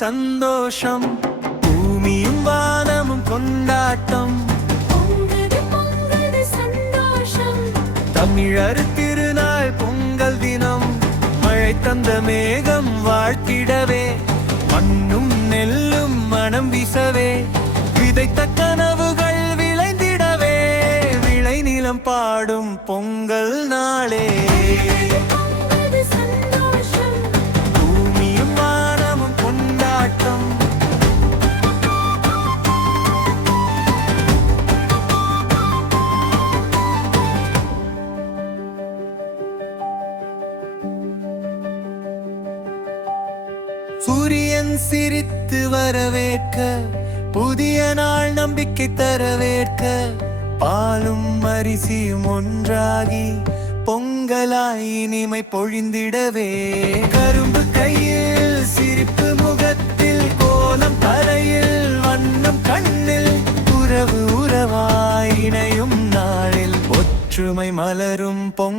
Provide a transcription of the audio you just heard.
சந்தோஷம், பூமியும் வானமும் கொண்டாட்டம். தமிழர் திருநாள் பொங்கல் தினம், மழை தந்த மேகம் வாழ்த்திடவே, மண்ணும் நெல்லும் மனம் வீசவே, விதைத்த கனவுகள் விளைந்திடவே, விளைநிலம் பாடும் பொங்கல் நாளே. பூமியும் வானமும் கொண்டாட்டம். சூரியன் சிரித்து வரவேற்க, புதிய நாள் நம்பிக்கை தரவேற்க, பாலும் அரிசியும் ஒன்றாகி பொங்கலாய் இனிமை பொழிந்திடவே, கரும்பு கையில் சிரிப்பு முகத்தில், கோலம் தரையில் வண்ணம் கண்ணில், உறவு உறவாய் இணையும் நாளில் ஒற்றுமை மலரும் பொங்கல்.